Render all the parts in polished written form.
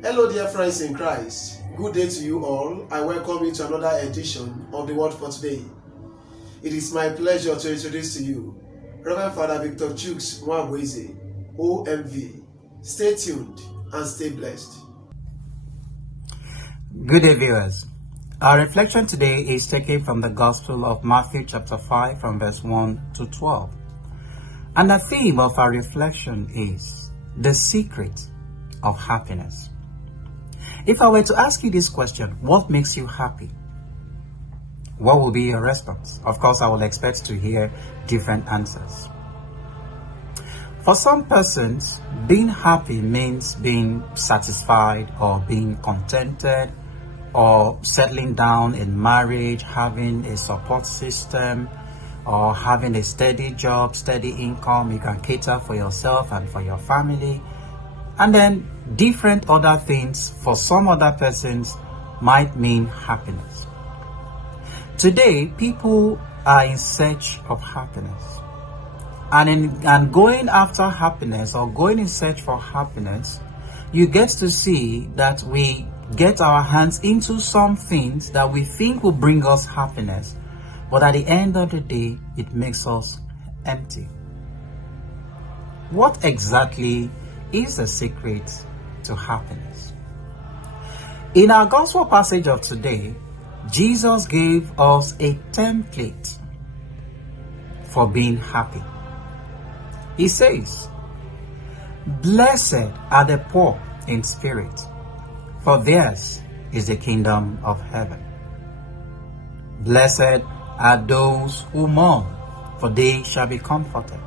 Hello dear friends in Christ, good day to you all. I welcome you to another edition of the Word for Today. It is my pleasure to introduce to you Reverend Father Victor CHUKS, NWABUEZE, OMV. Stay tuned and stay blessed. Good day, viewers. Our reflection today is taken from the Gospel of Matthew chapter 5 from verse 1 to 12. And the theme of our reflection is the secret of happiness. If I were to ask you this question, what makes you happy? What will be your response? Of course, I will expect to hear different answers. For some persons, being happy means being satisfied or being contented or settling down in marriage, having a support system, or having a steady job, steady income. You can cater for yourself and for your family. And then different other things for some other persons might mean happiness. Today, people are in search of happiness. And going after happiness or going in search for happiness, you get to see that we get our hands into some things that we think will bring us happiness, but at the end of the day, it makes us empty. What exactly is the secret to happiness? In our gospel passage of today, Jesus gave us a template for being happy. He says, "Blessed are the poor in spirit, for theirs is the kingdom of heaven. Blessed are those who mourn, for they shall be comforted.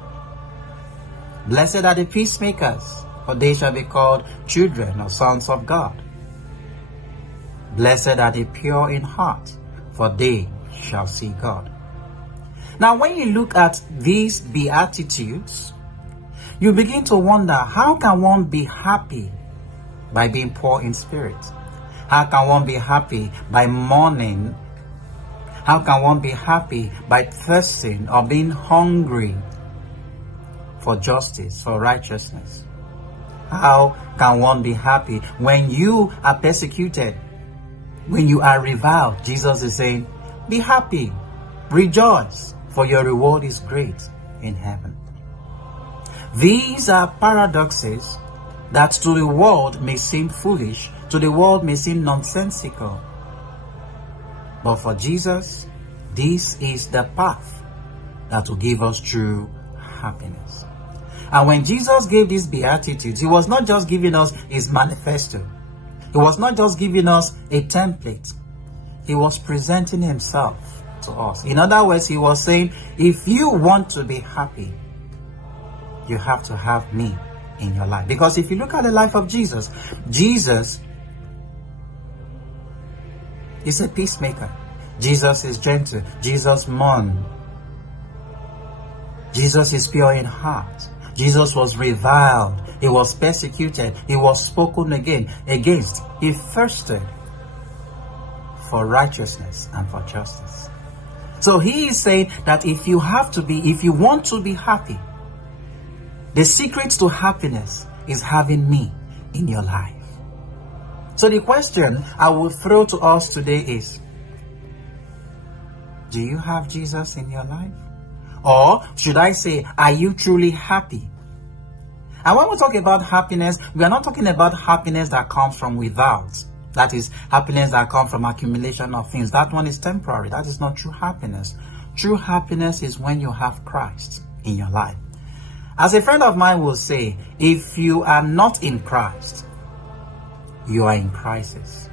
Blessed are the peacemakers, for they shall be called children or sons of God. Blessed are the pure in heart, for they shall see God." Now, when you look at these beatitudes, you begin to wonder, how can one be happy by being poor in spirit? How can one be happy by mourning? How can one be happy by thirsting or being hungry for justice, for righteousness? How can one be happy when you are persecuted, when you are reviled? Jesus is saying, be happy, rejoice, for your reward is great in heaven. These are paradoxes that to the world may seem foolish, to the world may seem nonsensical. But for Jesus, this is the path that will give us true happiness. And when Jesus gave these beatitudes, he was not just giving us his manifesto. He was not just giving us a template. He was presenting himself to us. In other words, he was saying, if you want to be happy, you have to have me in your life. Because if you look at the life of Jesus, Jesus is a peacemaker. Jesus is gentle. Jesus mourned. Jesus is pure in heart. Jesus was reviled. He was persecuted. He was spoken against. He thirsted for righteousness and for justice. So he is saying that if you want to be happy, the secret to happiness is having me in your life. So the question I will throw to us today is, do you have Jesus in your life? Or should I say, are you truly happy? And when we talk about happiness, we are not talking about happiness that comes from without. That is happiness that comes from accumulation of things. That one is temporary. That is not true happiness. True happiness is when you have Christ in your life. As a friend of mine will say, if you are not in Christ, you are in crisis.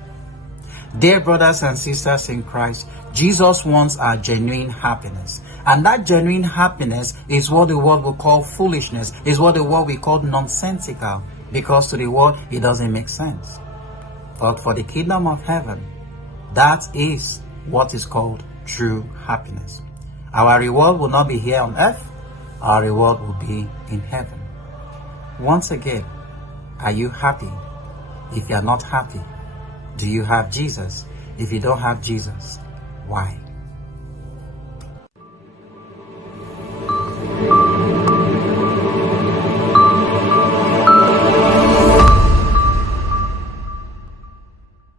Dear brothers and sisters in Christ, Jesus wants our genuine happiness. And that genuine happiness is what the world will call foolishness, is what the world will call nonsensical, because to the world it doesn't make sense. But for the kingdom of heaven, that is what is called true happiness. Our reward will not be here on earth, our reward will be in heaven. Once again, are you happy? If you are not happy, do you have Jesus? If you don't have Jesus, why?